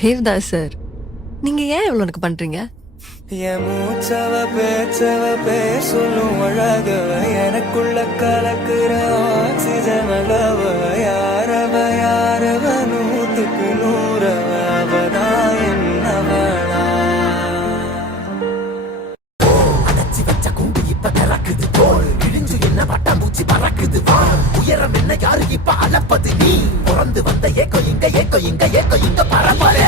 Devdas sir, நீங்க ஏன் இவ்வளவு எனக்கு பண்றீங்க? என் மூச்சவ பேச்சவ பேர் சொல்லும் அழகவ எனக்குள்ள கலக்குற ஆக்சிஜன் அளவ யாரவ நூத்துக்கு நூறவ அவதான் என்னவளா அடைச்சி வச்ச குண்டு இப்ப திறக்குது போல் இழிஞ்சு என்ன பட்டாம்பூச்சி பறக்குது வா உயரம் என்ன யாரு இப்ப அளப்பது நீ பிறந்து வந்த ஏக்கோ இங்க பரப்பரே